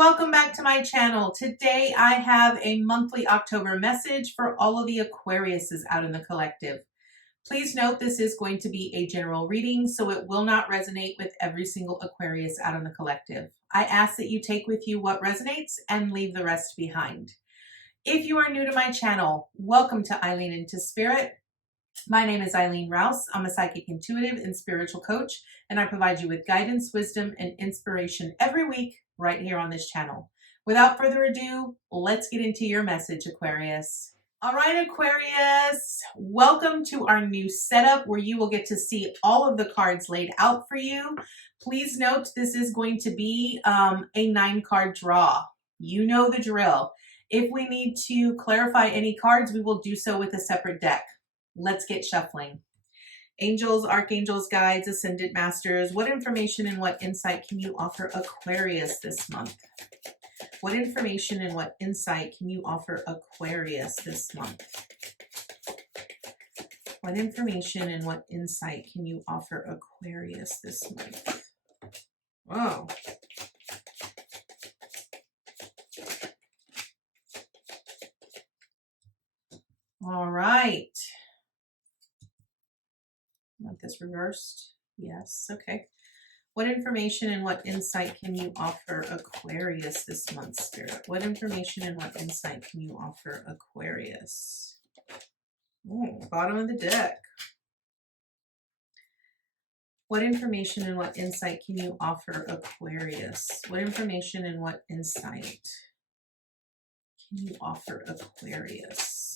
Welcome back to my channel. Today I have a monthly October message for all of the Aquariuses out in the collective. Please note this is going to be a general reading, so it will not resonate with every single Aquarius out in the collective. I ask that you take with you what resonates and leave the rest behind. If you are new to my channel, welcome to Eileen Into Spirit. My name is Eileen Rouse. I'm a psychic intuitive and spiritual coach, and I provide you with guidance, wisdom, and inspiration every week right here on this channel. Without further ado, let's get into your message, Aquarius. All right, Aquarius, welcome to our new setup where you will get to see all of the cards laid out for you. Please note this is going to be a 9-card draw. You know the drill. If we need to clarify any cards, we will do so with a separate deck. Let's get shuffling. Angels, archangels, guides, ascended masters, what information and what insight can you offer Aquarius this month? What information and what insight can you offer Aquarius this month? What information and what insight can you offer Aquarius this month? Whoa. All right. Want this reversed? Yes. Okay. What information and what insight can you offer Aquarius this month, Spirit? What information and what insight can you offer Aquarius? Oh, bottom of the deck. What information and what insight can you offer Aquarius? What information and what insight can you offer Aquarius?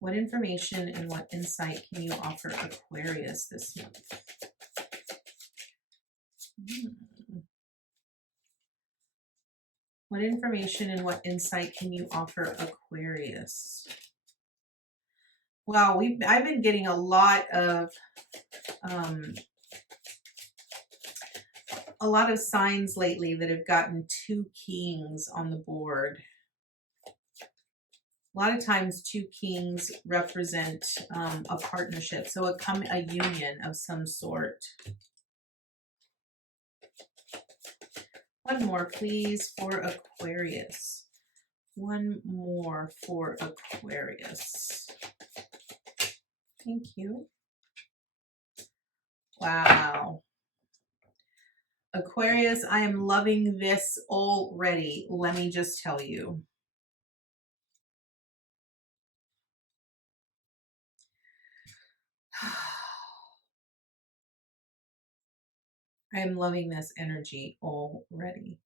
What information and what insight can you offer Aquarius this month? What information and what insight can you offer Aquarius? Wow, I've been getting a lot of signs lately that have gotten 2 kings on the board. A lot of times 2 kings represent a partnership, so a union of some sort. One more, please, for Aquarius. One more for Aquarius. Thank you. Wow. Aquarius, I am loving this already. Let me just tell you. I am loving this energy already.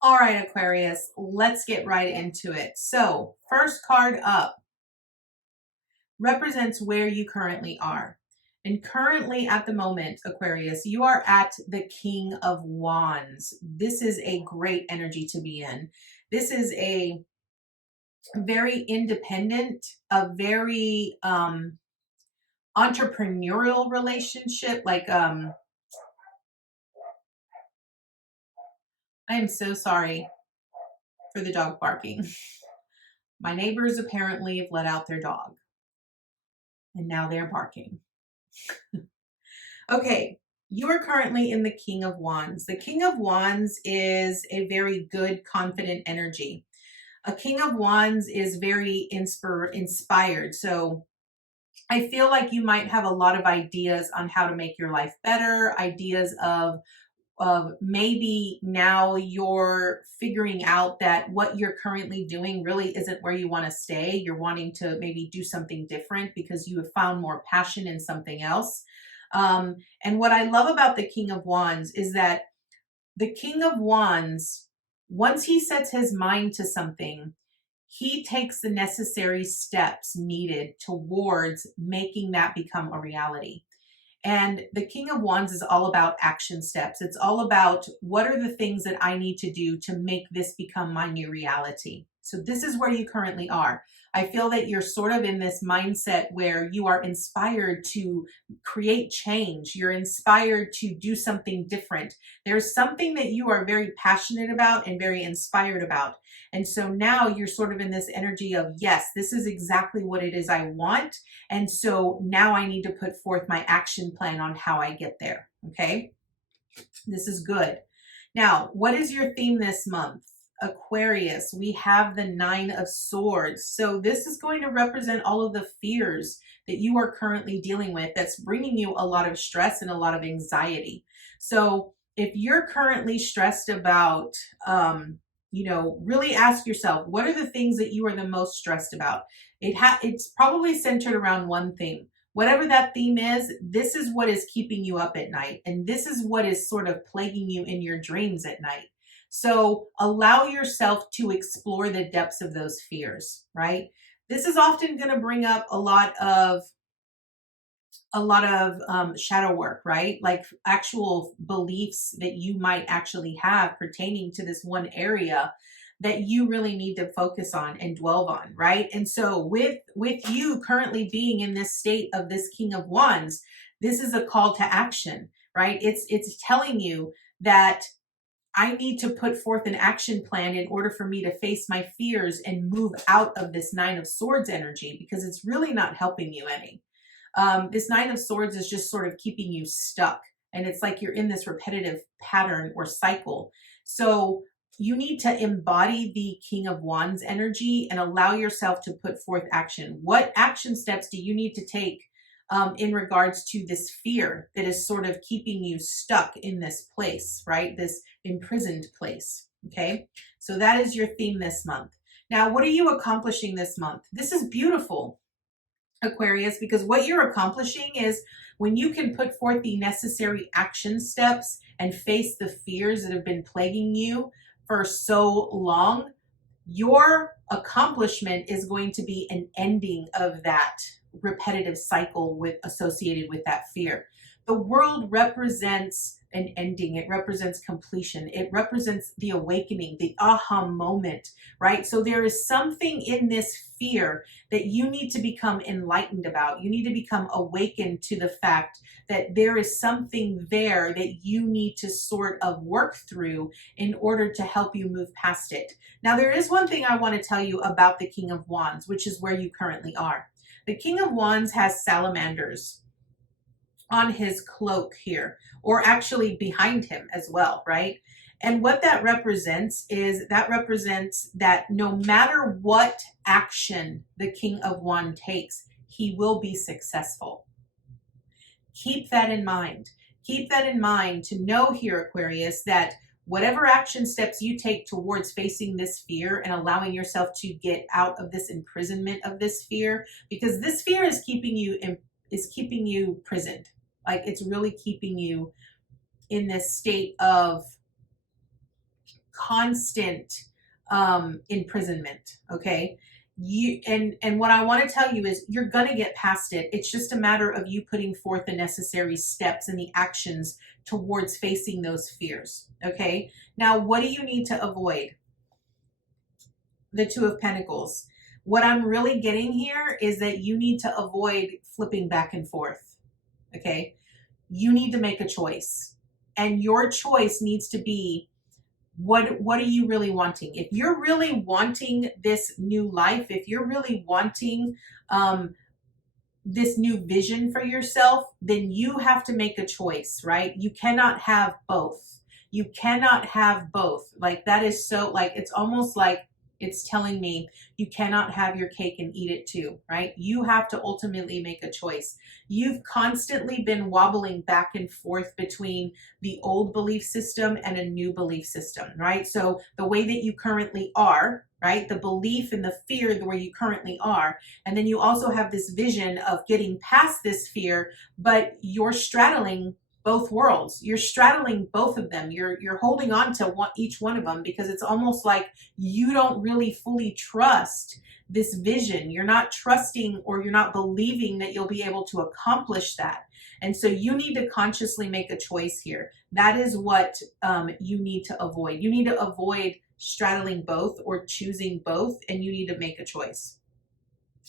All right, Aquarius, let's get right into it. So, first card up represents where you currently are. And currently at the moment, Aquarius, you are at the King of Wands. This is a great energy to be in. This is a very independent, a very entrepreneurial relationship. Like, I am so sorry for the dog barking. My neighbors apparently have let out their dog, and now they're barking. Okay, you are currently in the King of Wands. The King of Wands is a very good, confident energy. A King of Wands is very inspired. So I feel like you might have a lot of ideas on how to make your life better, ideas of maybe now you're figuring out that what you're currently doing really isn't where you want to stay. You're wanting to maybe do something different because you have found more passion in something else. And what I love about the King of Wands is that the King of Wands, once he sets his mind to something, he takes the necessary steps needed towards making that become a reality. And the King of Wands is all about action steps. It's all about what are the things that I need to do to make this become my new reality. So this is where you currently are. I feel that you're sort of in this mindset where you are inspired to create change. You're inspired to do something different. There's something that you are very passionate about and very inspired about. And so now you're sort of in this energy of, yes, this is exactly what it is I want. And so now I need to put forth my action plan on how I get there. Okay. This is good. Now, what is your theme this month? Aquarius, we have the Nine of Swords. So this is going to represent all of the fears that you are currently dealing with that's bringing you a lot of stress and a lot of anxiety. So if you're currently stressed about, really ask yourself, what are the things that you are the most stressed about? It's probably centered around one thing. Whatever that theme is, this is what is keeping you up at night. And this is what is sort of plaguing you in your dreams at night. So allow yourself to explore the depths of those fears, right? This is often going to bring up a lot of shadow work, right? Like actual beliefs that you might actually have pertaining to this one area that you really need to focus on and dwell on, right? And so with you currently being in this state of this King of Wands, this is a call to action, right? It's telling you that I need to put forth an action plan in order for me to face my fears and move out of this Nine of Swords energy, because it's really not helping you any. This Nine of Swords is just sort of keeping you stuck. And it's like you're in this repetitive pattern or cycle. So you need to embody the King of Wands energy and allow yourself to put forth action. What action steps do you need to take in regards to this fear that is sort of keeping you stuck in this place, right? This imprisoned place. Okay. So that is your theme this month. Now, what are you accomplishing this month? This is beautiful, Aquarius, because what you're accomplishing is when you can put forth the necessary action steps and face the fears that have been plaguing you for so long, your accomplishment is going to be an ending of that repetitive cycle associated with that fear. The world represents an ending. It represents completion. It represents the awakening, the aha moment, right? So there is something in this fear that you need to become enlightened about. You need to become awakened to the fact that there is something there that you need to sort of work through in order to help you move past it. Now, there is one thing I want to tell you about the King of Wands, which is where you currently are. The King of Wands has salamanders on his cloak here, or actually behind him as well, right? And what that represents is that no matter what action the King of Wands takes, he will be successful. Keep that in mind. Keep that in mind to know here, Aquarius, that whatever action steps you take towards facing this fear and allowing yourself to get out of this imprisonment of this fear, because this fear is keeping you prisoned. Like it's really keeping you in this state of constant imprisonment. Okay. And what I want to tell you is you're going to get past it. It's just a matter of you putting forth the necessary steps and the actions towards facing those fears. Okay. Now, what do you need to avoid? The Two of Pentacles. What I'm really getting here is that you need to avoid flipping back and forth. Okay. You need to make a choice, and your choice needs to be, what are you really wanting? If you're really wanting this new life, if you're really wanting this new vision for yourself, then you have to make a choice, right? You cannot have both. You cannot have both. Like that is so, like, it's almost like it's telling me you cannot have your cake and eat it too, right? You have to ultimately make a choice. You've constantly been wobbling back and forth between the old belief system and a new belief system, right? So the way that you currently are, right? The belief and the fear where you currently are. And then you also have this vision of getting past this fear, but you're straddling both worlds. You're straddling both of them. You're holding on to each one of them, because it's almost like you don't really fully trust this vision. You're not trusting, or you're not believing that you'll be able to accomplish that. And so you need to consciously make a choice here. That is what you need to avoid. You need to avoid straddling both or choosing both, and you need to make a choice.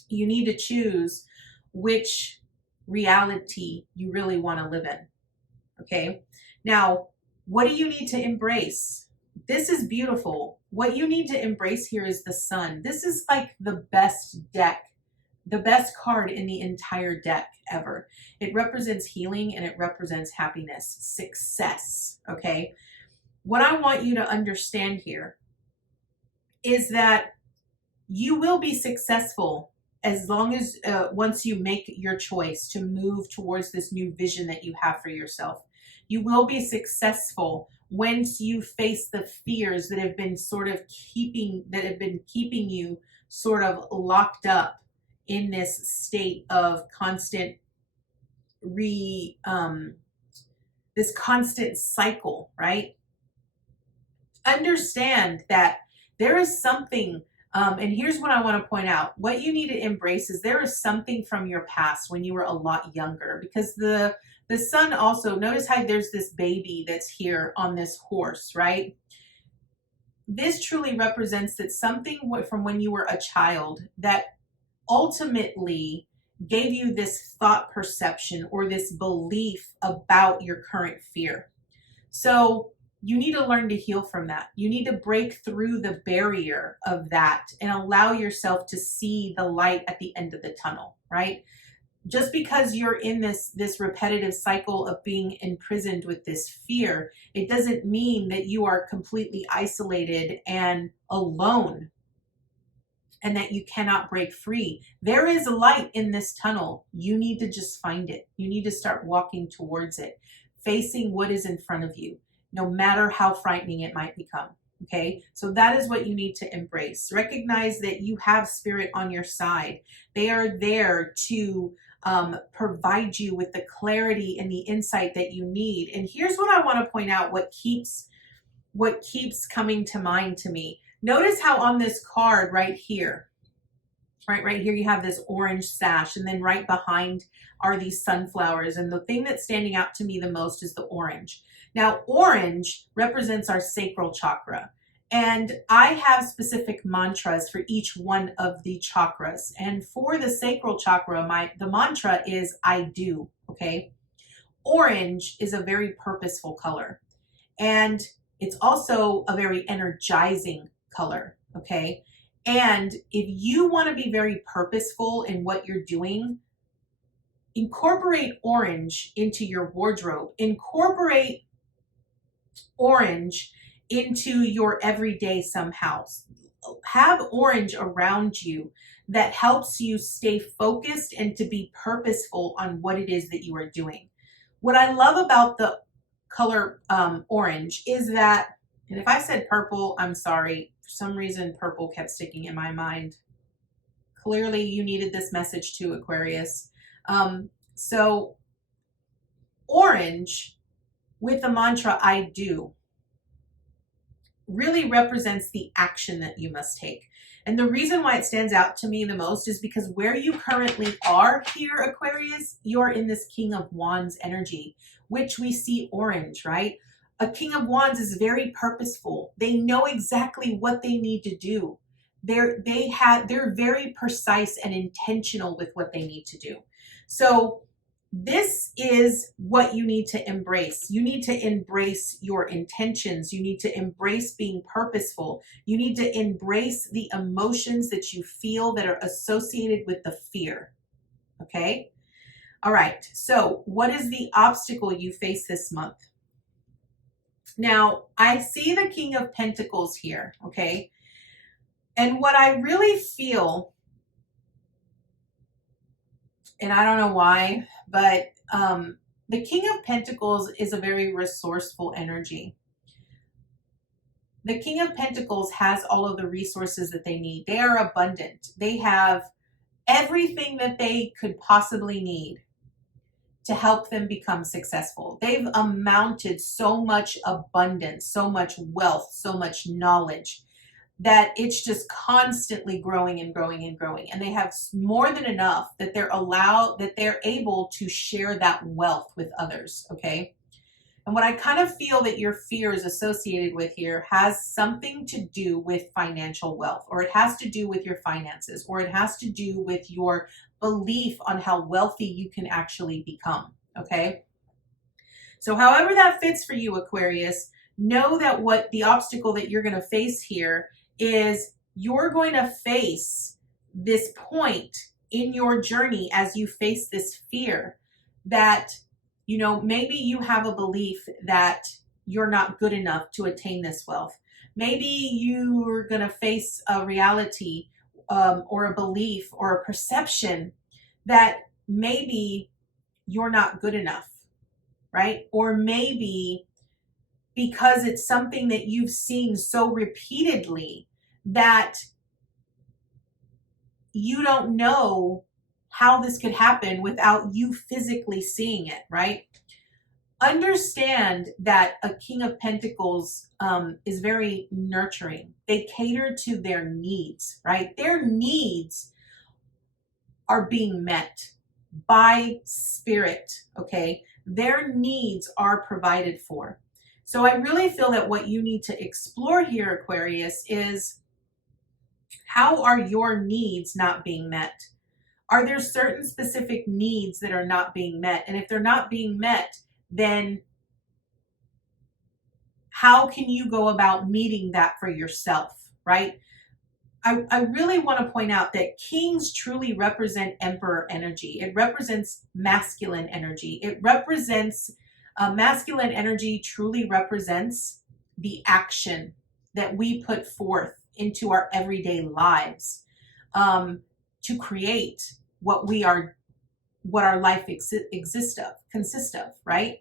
You need to choose which reality you really want to live in. Okay. Now, what do you need to embrace? This is beautiful. What you need to embrace here is the Sun. This is like the best deck, the best card in the entire deck ever. It represents healing and it represents happiness, success. Okay. what I want you to understand here is that you will be successful as long as once you make your choice to move towards this new vision that you have for yourself. You will be successful once you face the fears that have been keeping you sort of locked up in this state of constant this constant cycle, right? Understand that there is something, and here's what I want to point out. What you need to embrace is there is something from your past when you were a lot younger, because the sun also, notice how there's this baby that's here on this horse, right? This truly represents that something from when you were a child that ultimately gave you this thought perception or this belief about your current fear. So you need to learn to heal from that. You need to break through the barrier of that and allow yourself to see the light at the end of the tunnel, right? Just because you're in this repetitive cycle of being imprisoned with this fear, it doesn't mean that you are completely isolated and alone and that you cannot break free. There is a light in this tunnel. You need to just find it. You need to start walking towards it, facing what is in front of you, no matter how frightening it might become. Okay, so that is what you need to embrace. Recognize that you have spirit on your side. They are there to provide you with the clarity and the insight that you need. And here's what I want to point out, what keeps coming to mind to me. Notice how on this card right here, right here, you have this orange sash, and then right behind are these sunflowers. And the thing that's standing out to me the most is the orange. Now, orange represents our sacral chakra. And I have specific mantras for each one of the chakras. And for the sacral chakra, the mantra is I do, okay? Orange is a very purposeful color. And it's also a very energizing color, okay? And if you want to be very purposeful in what you're doing, incorporate orange into your wardrobe. Incorporate orange into your everyday somehow. Have orange around you that helps you stay focused and to be purposeful on what it is that you are doing. What I love about the color orange is that, and if I said purple, I'm sorry. For some reason, purple kept sticking in my mind. Clearly, you needed this message too, Aquarius. So orange with the mantra, I do, really represents the action that you must take. And the reason why it stands out to me the most is because where you currently are here, Aquarius, you're in this King of Wands energy, which we see orange, right? A King of Wands is very purposeful. They know exactly what they need to do. They're very precise and intentional with what they need to do. So this is what you need to embrace. You need to embrace your intentions. You need to embrace being purposeful. You need to embrace the emotions that you feel that are associated with the fear. Okay? All right. So what is the obstacle you face this month? Now, I see the King of Pentacles here. Okay? And what I really feel, and I don't know why, but the King of Pentacles is a very resourceful energy. The King of Pentacles has all of the resources that they need. They are abundant. They have everything that they could possibly need to help them become successful. They've amounted so much abundance, so much wealth, so much knowledge, that it's just constantly growing and growing and growing. And they have more than enough that they're able to share that wealth with others, okay? And what I kind of feel that your fear is associated with here has something to do with financial wealth, or it has to do with your finances, or it has to do with your belief on how wealthy you can actually become, okay? So however that fits for you, Aquarius, know that what the obstacle that you're going to face here is you're going to face this point in your journey as you face this fear that, maybe you have a belief that you're not good enough to attain this wealth. Maybe you're going to face a reality or a belief or a perception that maybe you're not good enough, right? Or maybe because it's something that you've seen so repeatedly that you don't know how this could happen without you physically seeing it, right? Understand that a King of Pentacles is very nurturing. They cater to their needs, right? Their needs are being met by spirit, okay? Their needs are provided for. So I really feel that what you need to explore here, Aquarius, is how are your needs not being met? Are there certain specific needs that are not being met? And if they're not being met, then how can you go about meeting that for yourself, right? I really want to point out that kings truly represent emperor energy. It represents masculine energy. It represents, masculine energy truly represents the action that we put forth into our everyday lives to create what our life consists of, right?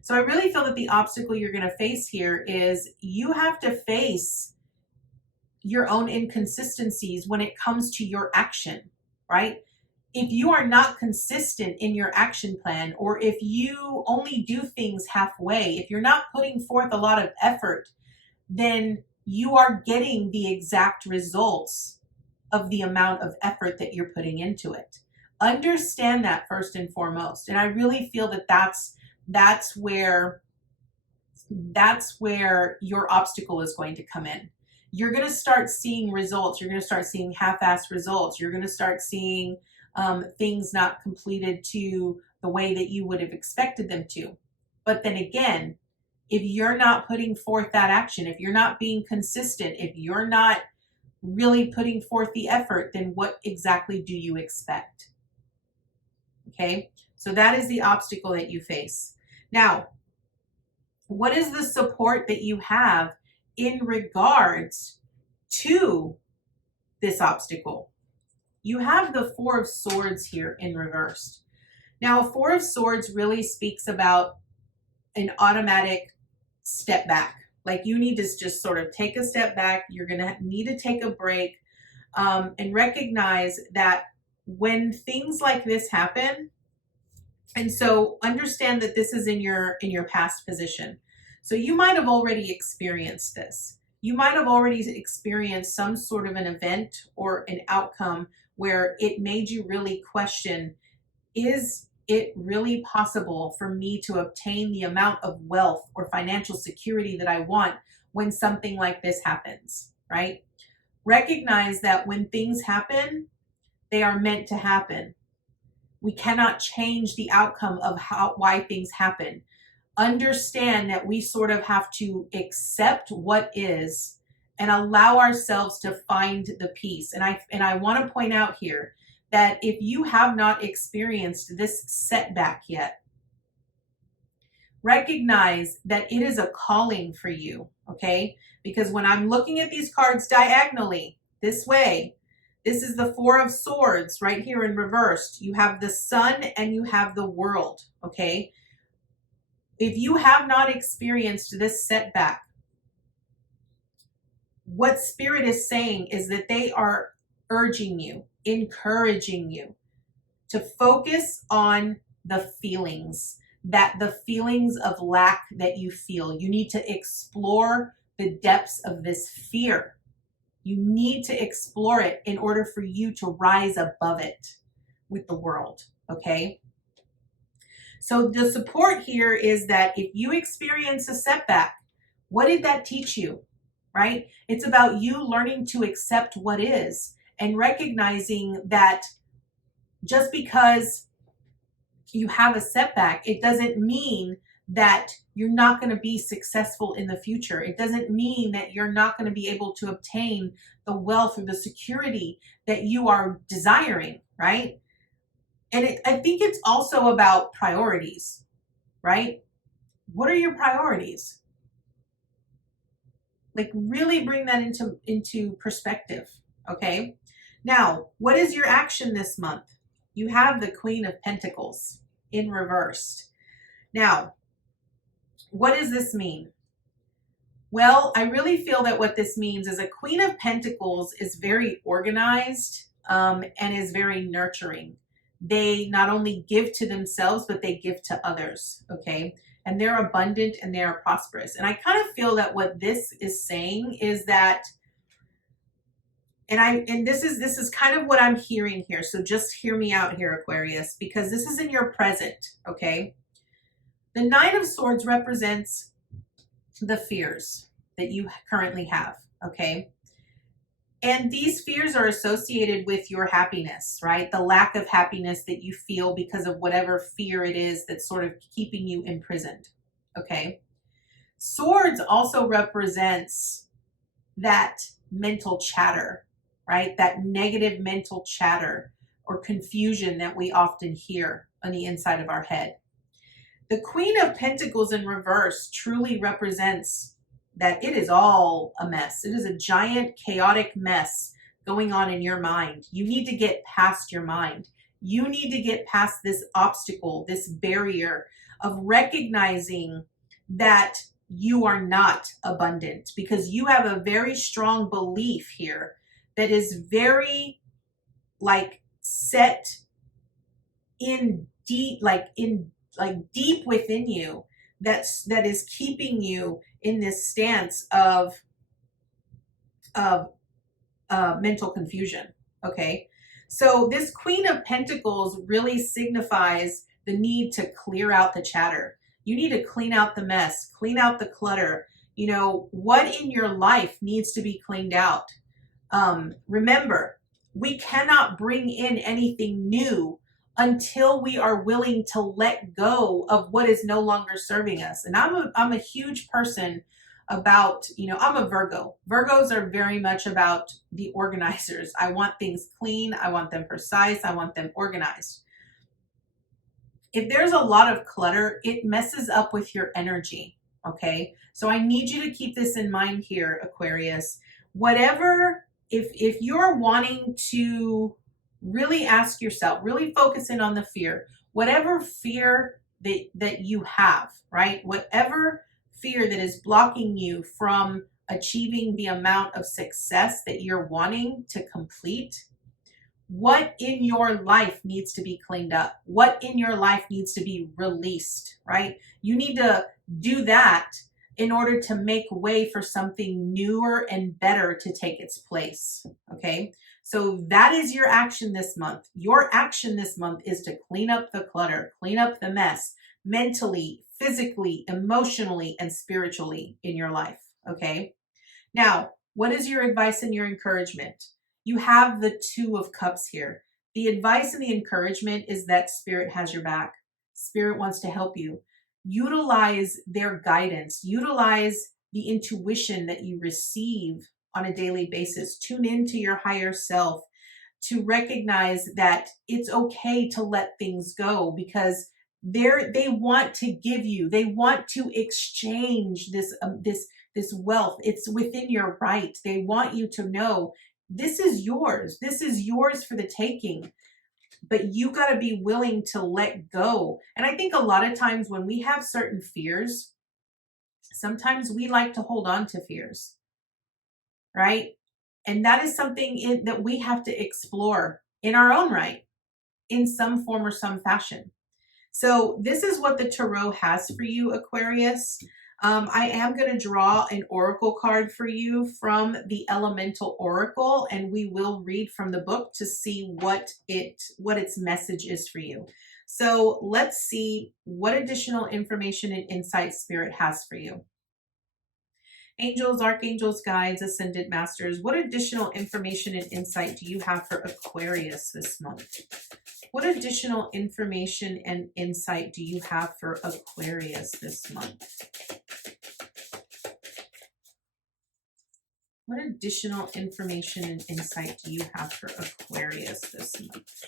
So I really feel that the obstacle you're going to face here is you have to face your own inconsistencies when it comes to your action, right? If you are not consistent in your action plan, or if you only do things halfway, if you're not putting forth a lot of effort, then you are getting the exact results of the amount of effort that you're putting into it. Understand that first and foremost. And I really feel that that's where your obstacle is going to come in. You're going to start seeing results. You're going to start seeing half-assed results. You're going to start seeing things not completed to the way that you would have expected them to. But then again, if you're not putting forth that action, if you're not being consistent, if you're not really putting forth the effort, then what exactly do you expect? Okay, so that is the obstacle that you face. Now, what is the support that you have in regards to this obstacle? You have the Four of Swords here in reversed. Now, Four of Swords really speaks about an automatic step back. Like you need to just sort of take a step back. You're going to need to take a break and recognize that when things like this happen, and so understand that this is in your past position. So you might have already experienced this. You might have already experienced some sort of an event or an outcome where it made you really question, is it really possible for me to obtain the amount of wealth or financial security that I want when something like this happens, right? Recognize that when things happen, they are meant to happen. We cannot change the outcome of why things happen. Understand that we sort of have to accept what is and allow ourselves to find the peace. And I want to point out here that if you have not experienced this setback yet, recognize that it is a calling for you, okay? Because when I'm looking at these cards diagonally, this way, this is the Four of Swords right here in reversed. You have the Sun and you have the World, okay? If you have not experienced this setback, what Spirit is saying is that they are urging you, encouraging you to focus on the feelings, that the feelings of lack that you feel. You need to explore the depths of this fear. You need to explore it in order for you to rise above it with the world, okay? So the support here is that if you experience a setback, what did that teach you, right? It's about you learning to accept what is and recognizing that just because you have a setback, it doesn't mean that you're not going to be successful in the future. It doesn't mean that you're not going to be able to obtain the wealth or the security that you are desiring, right? And I think it's also about priorities, right? What are your priorities? Like really bring that into perspective, okay? Now, what is your action this month? You have the Queen of Pentacles in reversed. Now, what does this mean? Well, I really feel that what this means is a Queen of Pentacles is very organized and is very nurturing. They not only give to themselves, but they give to others, okay? And they're abundant and they are prosperous. And I kind of feel that what this is saying is that, and this is kind of what I'm hearing here. So just hear me out here, Aquarius, because this is in your present, okay? The Nine of Swords represents the fears that you currently have, okay? And these fears are associated with your happiness, right? The lack of happiness that you feel because of whatever fear it is that's sort of keeping you imprisoned, okay? Swords also represents that mental chatter, right? That negative mental chatter or confusion that we often hear on the inside of our head. The Queen of Pentacles in reverse truly represents that it is all a mess. It is a giant chaotic mess going on in your mind. You need to get past your mind. You need to get past this obstacle, this barrier of recognizing that you are not abundant, because you have a very strong belief here that is very like set in deep, deep within you, that is keeping you in this stance of mental confusion. Okay, so this Queen of Pentacles really signifies the need to clear out the chatter. You need to clean out the mess, clean out the clutter. You know, what in your life needs to be cleaned out? Remember, we cannot bring in anything new until we are willing to let go of what is no longer serving us. And I'm a huge person about, I'm a Virgo. Virgos are very much about the organizers. I want things clean. I want them precise. I want them organized. If there's a lot of clutter, it messes up with your energy. Okay. So I need you to keep this in mind here, Aquarius. Whatever, if you're wanting to really ask yourself, really focus in on the fear, whatever fear that you have, right? Whatever fear that is blocking you from achieving the amount of success that you're wanting to complete, what in your life needs to be cleaned up? What in your life needs to be released, right? You need to do that in order to make way for something newer and better to take its place, okay? So that is your action this month. Your action this month is to clean up the clutter, clean up the mess, mentally, physically, emotionally, and spiritually in your life, okay? Now, what is your advice and your encouragement? You have the Two of Cups here. The advice and the encouragement is that Spirit has your back. Spirit wants to help you. Utilize their guidance. Utilize the intuition that you receive on a daily basis. Tune into your higher self to recognize that it's okay to let things go, because they want to give you, they want to exchange this wealth. It's within your right. They want you to know this is yours. This is yours for the taking. But you got to be willing to let go. And I think a lot of times when we have certain fears, sometimes we like to hold on to fears, right? And that is something that we have to explore in our own right, in some form or some fashion. So this is what the Tarot has for you, Aquarius. I am going to draw an oracle card for you from the Elemental Oracle, and we will read from the book to see what its message is for you. So let's see what additional information and insight Spirit has for you. Angels, archangels, guides, ascended masters, what additional information and insight do you have for Aquarius this month? What additional information and insight do you have for Aquarius this month? What additional information and insight do you have for Aquarius this month?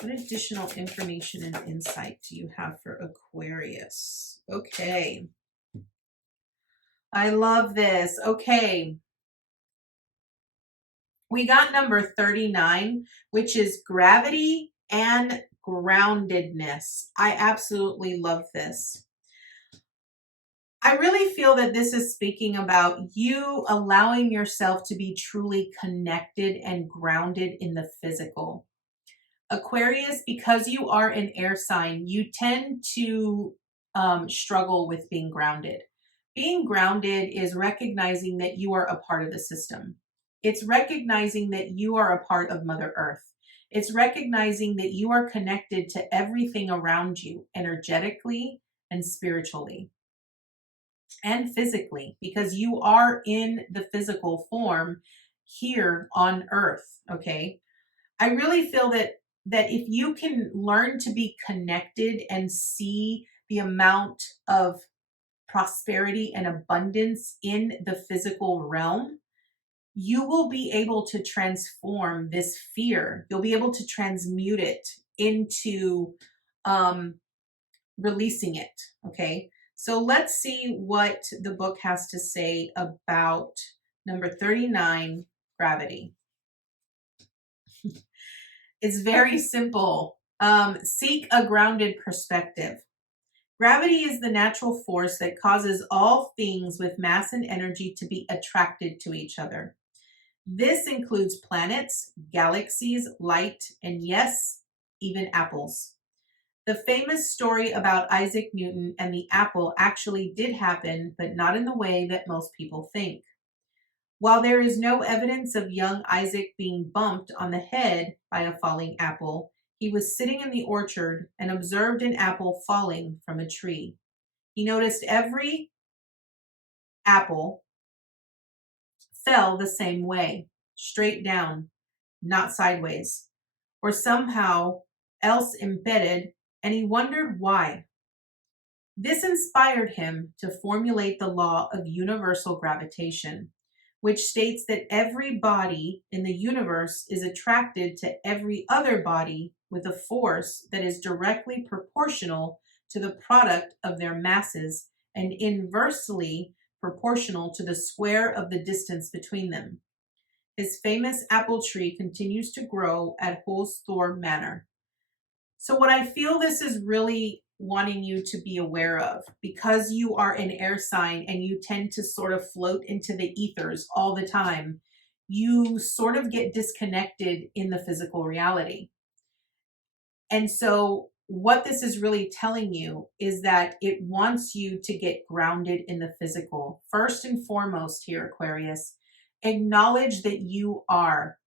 What additional information and insight do you have for Aquarius? Okay. I love this. Okay. We got number 39, which is gravity and groundedness. I absolutely love this. I really feel that this is speaking about you allowing yourself to be truly connected and grounded in the physical. Aquarius, because you are an air sign, you tend to struggle with being grounded. Being grounded is recognizing that you are a part of the system. It's recognizing that you are a part of Mother Earth. It's recognizing that you are connected to everything around you energetically and spiritually and physically, because you are in the physical form here on Earth. Okay. I really feel that if you can learn to be connected and see the amount of prosperity and abundance in the physical realm, you will be able to transform this fear. You'll be able to transmute it into releasing it. Okay. So let's see what the book has to say about number 39, gravity. It's very simple. Seek a grounded perspective. Gravity is the natural force that causes all things with mass and energy to be attracted to each other. This includes planets, galaxies, light, and yes, even apples. The famous story about Isaac Newton and the apple actually did happen, but not in the way that most people think. While there is no evidence of young Isaac being bumped on the head by a falling apple, he was sitting in the orchard and observed an apple falling from a tree. He noticed every apple fell the same way, straight down, not sideways, or somehow else embedded, and he wondered why. This inspired him to formulate the law of universal gravitation, which states that every body in the universe is attracted to every other body with a force that is directly proportional to the product of their masses and inversely proportional to the square of the distance between them. His famous apple tree continues to grow at Holsthorpe Manor. So what I feel this is really wanting you to be aware of, because you are an air sign and you tend to sort of float into the ethers all the time, you sort of get disconnected in the physical reality. And so what this is really telling you is that it wants you to get grounded in the physical. First and foremost here, Aquarius, acknowledge that you are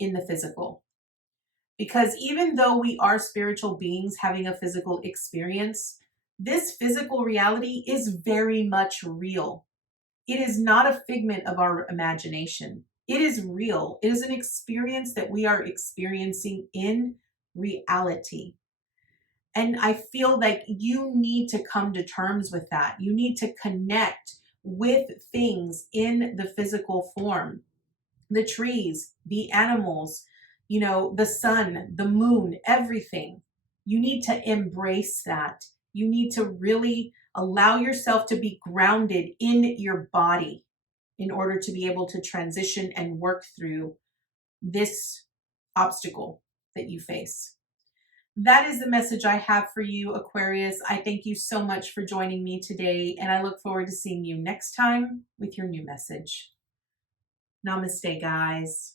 in the physical. Because even though we are spiritual beings having a physical experience, this physical reality is very much real. It is not a figment of our imagination. It is real. It is an experience that we are experiencing in reality. And I feel like you need to come to terms with that. You need to connect with things in the physical form. The trees, the animals, the sun, the moon, everything. You need to embrace that. You need to really allow yourself to be grounded in your body in order to be able to transition and work through this obstacle that you face. That is the message I have for you, Aquarius. I thank you so much for joining me today, and I look forward to seeing you next time with your new message. Namaste, guys.